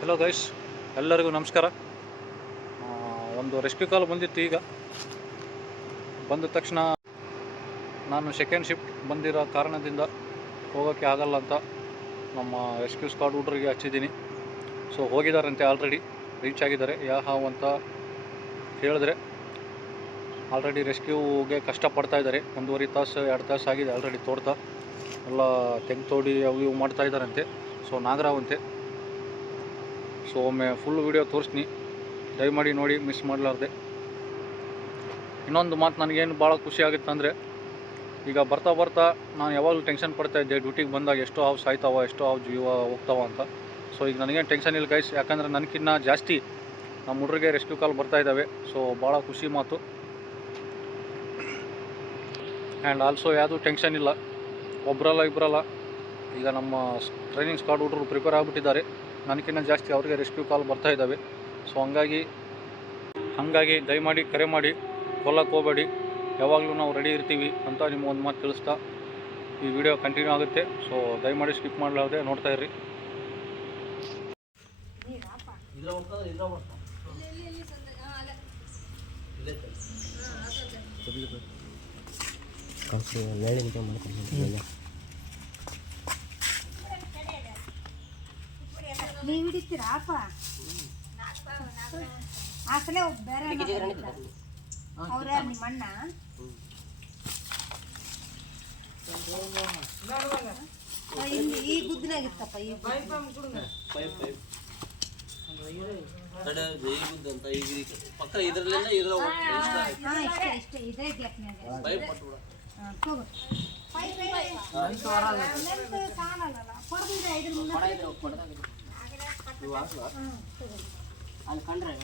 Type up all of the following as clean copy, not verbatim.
Hello guys, ಎಲ್ಲರಿಗೂ ನಮಸ್ಕಾರ. ಒಂದು ರೆಸ್ಕ್ಯೂ ಕಾಲ್ ಬಂದಿತ್ತು. ಈಗ ಬಂದ ತಕ್ಷಣ ನಾನು ಸೆಕೆಂಡ್ ಶಿಫ್ಟ್ ಬಂದಿರೋ ಕಾರಣದಿಂದ ಹೋಗೋಕ್ಕೆ ಆಗಲ್ಲ ಅಂತ ನಮ್ಮ ರೆಸ್ಕ್ಯೂ ಸ್ಕ್ವಾಡ್ ಹುಡ್ರಿಗೆ ಹಚ್ಚಿದ್ದೀನಿ. ಸೊ ಹೋಗಿದ್ದಾರಂತೆ, ಆಲ್ರೆಡಿ ರೀಚ್ ಆಗಿದ್ದಾರೆ. ಯಾವ ಅಂತ ಹೇಳಿದ್ರೆ ಆಲ್ರೆಡಿ ರೆಸ್ಕ್ಯೂಗೆ ಕಷ್ಟಪಡ್ತಾಯಿದ್ದಾರೆ. 1.5 ತಾಸು 2 ತಾಸು ಆಗಿದೆ ಆಲ್ರೆಡಿ. ತೋಡ್ತಾ ಎಲ್ಲ ತೋಡಿ ಅವು ಇವು ಮಾಡ್ತಾಯಿದ್ದಾರಂತೆ. ಸೊ ನಾಗರಾವಂತೆ. ಸೊ ಒಮ್ಮೆ ಫುಲ್ ವೀಡಿಯೋ ತೋರಿಸ್ತೀನಿ, ದಯಮಾಡಿ ನೋಡಿ, ಮಿಸ್ ಮಾಡಲಾರ್ದೆ. ಇನ್ನೊಂದು ಮಾತು ನನಗೇನು ಭಾಳ ಖುಷಿ ಆಗುತ್ತೆ ಅಂದರೆ, ಈಗ ಬರ್ತಾ ಬರ್ತಾ ನಾನು ಯಾವಾಗಲೂ ಟೆನ್ಷನ್ ಪಡ್ತಾಯಿದ್ದೆ ಡ್ಯೂಟಿಗೆ ಬಂದಾಗ ಎಷ್ಟೋ ಹಾವು ಸಾಯ್ತಾವ, ಎಷ್ಟೋ ಹಾವು ಜೀವ ಹೋಗ್ತಾವ ಅಂತ. ಸೊ ಈಗ ನನಗೇನು ಟೆನ್ಷನ್ ಇಲ್ಲ ಗೈಸ್, ಯಾಕಂದರೆ ನನಗಿನ್ನ ಜಾಸ್ತಿ ನಮ್ಮ ಹುಡುಗರಿಗೆ ರೆಸ್ಕ್ಯೂ ಕಾಲ್ ಬರ್ತಾಯಿದ್ದಾವೆ. ಸೊ ಭಾಳ ಖುಷಿ ಮಾತು. ಆ್ಯಂಡ್ ಆಲ್ಸೋ ಯಾವುದೂ ಟೆನ್ಷನ್ ಇಲ್ಲ, ಒಬ್ಬರಲ್ಲ ಇಬ್ಬರಲ್ಲ. ಈಗ ನಮ್ಮ ಟ್ರೈನಿಂಗ್ ಸ್ಕ್ವಾಡ್ ಹುಡುಗರು ಪ್ರಿಪೇರ್ ಆಗಿಬಿಟ್ಟಿದ್ದಾರೆ. ನನಗಿನ್ನ ಜಾಸ್ತಿ ಅವ್ರಿಗೆ ರೆಸ್ಕ್ಯೂ ಕಾಲ್ ಬರ್ತಾಯಿದ್ದಾವೆ. ಸೊ ಹಾಗಾಗಿ ದಯಮಾಡಿ ಕರೆ ಮಾಡಿ, ಕೊಲ್ಲಕ್ಕೆ ಹೋಗಬೇಡಿ. ಯಾವಾಗಲೂ ನಾವು ರೆಡಿ ಇರ್ತೀವಿ ಅಂತ ನಿಮ್ಗೊಂದು ಮಾತು ತಿಳಿಸ್ತಾ ಈ ವಿಡಿಯೋ ಕಂಟಿನ್ಯೂ ಆಗುತ್ತೆ. ಸೊ ದಯಮಾಡಿ ಸ್ಕಿಪ್ ಮಾಡಲಾರ್ದೆ ನೋಡ್ತಾ ಇರ್ರಿ. ನೀವು ಹಿಡಿತೀರಾಪ ಅಸಲೇ ಬೇರೆ ಅವ್ರ ನಿಮ್ಮ ಅಣ್ಣ ಇಲ್ಲಿ ಈ ಗುದ್ದಿನಾಗಿತ್ತಪ್ಪ. ಈ ಇಷ್ಟೇ ಇದೇ ಕಾಣಲ್ಲ ಕೊಡ್ದಿದ್ರೆ ಅಲ್ಲಿ ಕಂಡ್ರೆ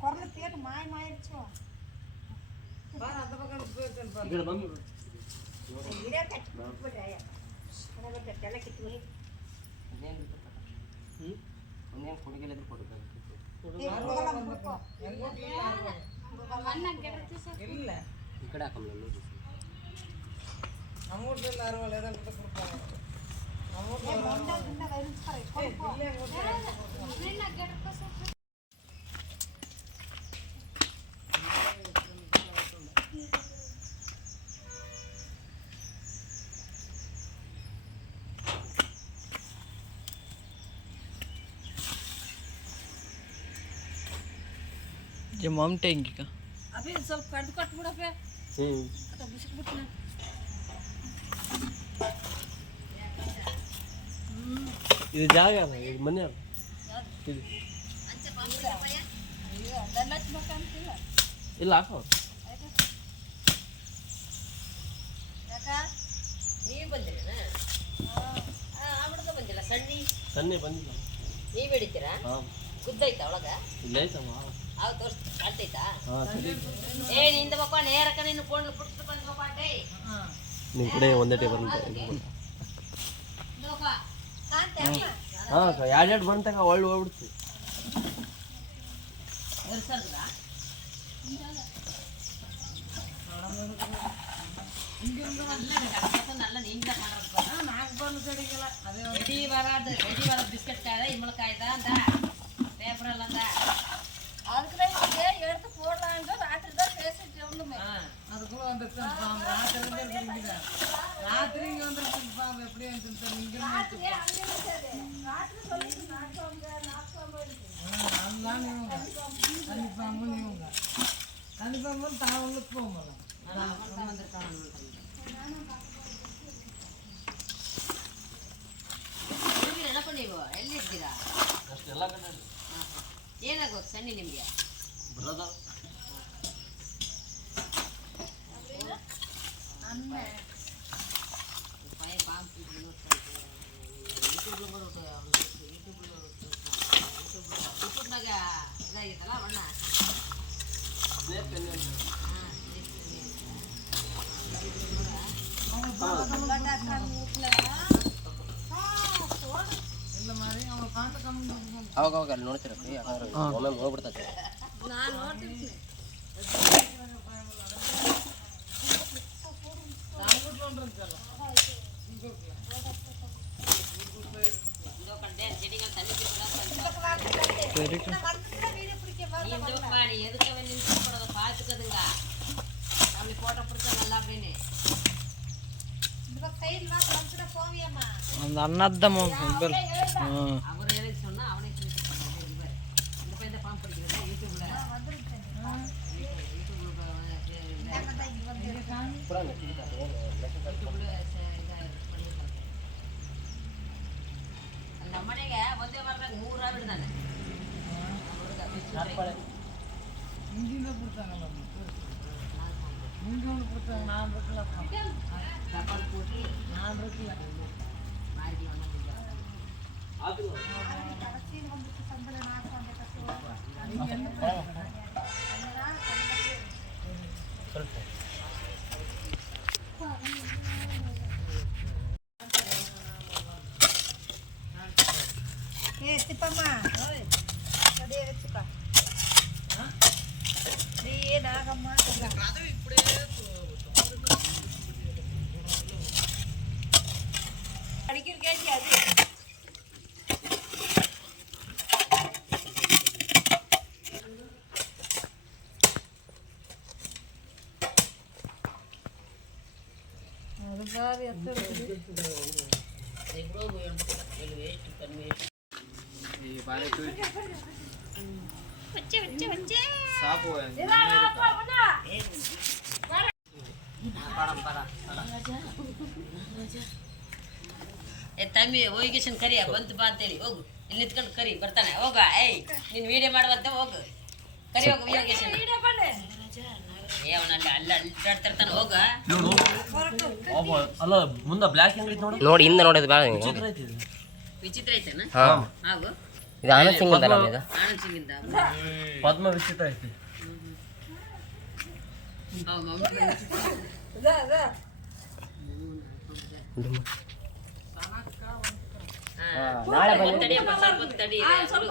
ಕೊರಲ ಪೇಟ ಮಾಯ ಇಡ್ಚೋ ये मम टेंगी का अबे सब कट बुड़ा पे तो बिस्कुट बुटना ಇದು ಜಾಗ ಅಲ್ಲ, ಇದು ಮನೆ ಅಲ್ಲ. ಇದು ಅಂಚೆ ಪಾಪಯ್ಯ ಅಯ್ಯೋ ದಲ್ಲಚ್ ಬೇಕಂತಿಲ್ಲ. ಇಲ್ಲ ಹಾಕೋ. ಯಾಕ ನೀವು ಬಂದಿರೇನ? ಆ ಹುಡುಗ ಬಂದಿಲ್ಲ, ಸನ್ನೆ ಬಂದಿಲ್ಲ. ನೀವು ಹಿಡಿತೀರಾ? ಹಾಂ, ಗುದ್ದೈತಾ ಒಳಗ? ಇಲ್ಲ ಐತಮ್ಮ. ಅವು ತೋರಿಸ್ ಕಾಣ್ತೈತಾ? ಹಾಂ ಸರಿ. ನಿಂದ ಬಪ್ಪ ನೇರಕ್ಕ ನಿನ್ನ ಫೋನ್ ಪುಟ್ಟ ಬಂದು ಬಪ್ಪಾಟೆ. ನಿಮ್ಮ ಕಡೆ ಒಂದೇ ಟೇ ಬರುತ್ತೆ. ಹಾಂ ಸರ್, ಎರಡು ಬಂತಾಗ ಒಳ್ಳೆ ಹೋಗ್ಬಿಡ್ತೀವಿ. ರೆಡಿ ಬರೋದು ಬಿಸ್ಕೆಟ್ ಕಾಯ್ದ, ಇಮ್ಮಳಕಾಯ್ದ ಅಂತ ಪೇಪರ್ ಅಲ್ಲ ಅಂತ எடுத்து போடலான்னு ராத்திரி தான் பேசிட்டு இருந்தோமே. அதுக்குள்ள வந்து ராத்திரி இங்க வந்து எப்படி இங்க ராத்திரி அங்க சரி ராத்திரி சொல்லிட்டு நாட்காங்க அதுதான் நீங்க கண்டிப்பாங்க நீங்க கண்டிப்பாங்க தாவங்களுக்கு போகலாம். ಏನಪ್ಪ ನೀವು ಎಲ್ಲಿದ್ದೀರಾ? ಏನಾಗೋದು ಸಣ್ಣಿ ನಿಮಗೆ? ಯೂಟ್ಯೂಬ್ನಾಗ ಇದಾಗಿತ್ತಲ್ಲ ಬಣ್ಣ. ಇಲ್ಲ ಮಾರಿ ಅವ್ನು ಕಾಂತ ಕಮ್ಮಿ ಅವಾಗ ಅವಾಗ ಅಲ್ಲಿ ನೋಡ್ತಿರಪ್ಪ ಒಮ್ಮೆ ಹೋಗ್ಬಿಡ್ತೈತೆ. ನಾನು ನೋಡ್ತಿರ್ತೀನಿ. ಒಂದು ಅನ್ನದ್ದ ಮೊಬೈಲ್. ನಮ್ಮನೆಗೆ ಒಂದೇ ವಾರದಾಗ 3 ಬಿಡ್ದಾನೆ. ಹಿಂದಿಂದ ಬಿಡ್ತಾನಲ್ಲ ಮುಂದೆ ಬಿಡ್ತಾನೆ. ನಾನು ರೊಕ್ಕಲ್ಲ ತಿಪ್ಪಮ್ಮ ಅದೇ ಹೆಚ್ಚುಕ ಏನಾಗಮ್ಮ ಅಡಿಗೆ ಗೇಜಿ ಅದು ತಮ್ಮಿ ಹೋಗಿಗೇಶನ್ ಕರಿಯ ಬಂತು ಬಾ ಅಂತೇಳಿ ಹೋಗು. ಇಲ್ಲಿ ನಿಂತ್ಕೊಂಡು ಕರಿ ಬರ್ತಾನೆ. ಹೋಗ ಏಯ್ ನೀನು ವಿಡಿಯೋ ಮಾಡುವಂತೆ ಹೋಗು. ಕರಿ ಹೋಗು ಹೋಗಿಗೇಶನ್. ಅವನಲ್ಲಿ ಅಲ್ಲ ಅಲ್ಲಾಡ್ತಿರ್ತಾನೆ. ಹೋಗ ಅಲ್ಲ ಮುಂದೆ ಬ್ಲ್ಯಾಕ್ ಹೆಂಗೈತೆ ನೋಡಿ. ನೋಡಿ ಹಿಂದೆ ನೋಡೋದು ಬೇಡ. ವಿಚಿತ್ರ ಐತೆನ ಹಾಂ ಹಾಗೂ ಇದು ಆನಂದ್ ಸಿಂಗ್ ಅಂತ ನಮಗೆ. ಆನಂದ್ ಸಿಂಗಿಂದ ಪದ್ಮ ವಿಚಿತ್ರ ಐತಿ. ನಾಳೆ ಬನ್ನಿ. ಸ್ವಲ್ಪ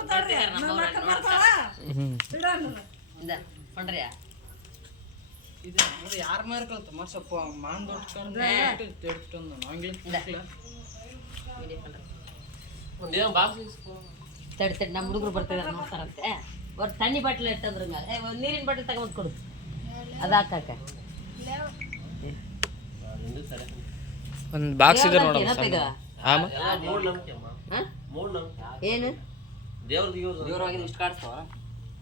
ಪಂಡ್ರಿಯಾ ಯಾರ ಮೇಲೆ ಕಲ್ತು ಮಸ್ಸಪ್ಪ ಮಾನ್ ದೊಡ್ಡ ತಡಿ ನಮ್ಮ ಹುಡುಗರು ಬರ್ತಿದಾರೆ ನೋಡ್ತಾರಂತೆ. ಅವ್ರು ತಣ್ಣಿ ಬಾಟ್ಲಿ ಇಟ್ಟಂದ್ರ ಒಂದು ನೀರಿನ ಬಾಟ್ಲಿ ತಗೊಂಡು ಕೊಡು. ಅದು ಹಾಕಾಕ ಒಂದು ಬಾಕ್ಸ್ ಇದೆ ನೋಡು. ಏನು ದೇವ್ರಾಗಿಂದ ಇಷ್ಟು ಕಾಡ್ತಾವ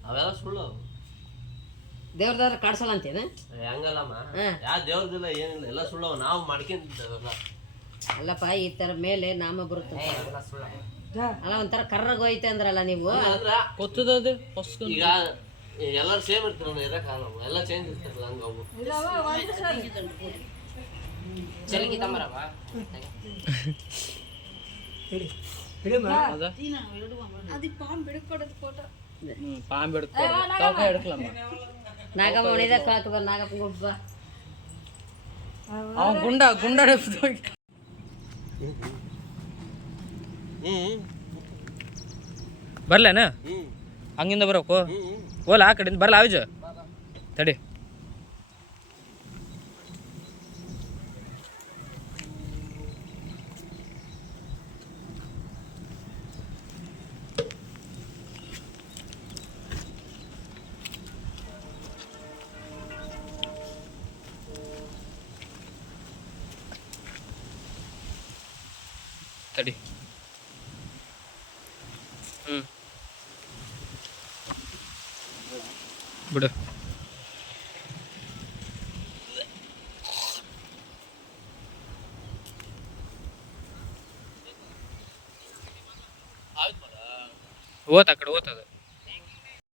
ಅವೆಲ್ಲ ಸುಳ್ಳು. ದೇವ್ರದವ್ರ ಕಾಡ್ಸಲ್ಲ ಅಂತೇನ? ಹೆಂಗಲ್ಲಮ್ಮ, ಯಾವ ದೇವ್ರದಿಲ್ಲ ಏನಿಲ್ಲ, ಎಲ್ಲ ಸುಳ್ಳು. ನಾವು ಮಾಡ್ಕೊಂತಿದ್ದೇವಲ್ಲ. ಅಲ್ಲಪ್ಪ ಈ ತರ ಮೇಲೆ ನಾಮ ಬರುತ್ತೆ. ಅಲ್ಲ ಒಂಥರ ಕರ್ರಗೋಯ್ತೆ ಅಂದ್ರಲ್ಲ ನೀವು. ಈಗ ಎಲ್ಲರೂ ಸೇಮ್ ಇರ್ತಾರ, ಇರಕ್ಕಾಗಲ್ಲ. ಎಲ್ಲ ಚೇಂಜ್ ಇರ್ತಾರಲ್ಲ ಹಂಗ ಅವು. ಚಲಗಿ ತಮ್ಮರವ ನಾಗಮ್ಮ ಉಣಿದಕ್ಕೆ ಹಾಕಬ ನಾಗಪ್ಪ ಗೊಬ್ಬ ಗುಂಡ ಬರ್ಲೇನ ಹಂಗಿಂದ ಬರೋಕು ಓಲ ಆ ಕಡೆಯಿಂದ ಬರಲ್ಲ ಆವಿಜ ತಡಿ. ತಡಿ ಬಿಡು. ಓತ್ ಆ ಕಡೆ ಓತದ.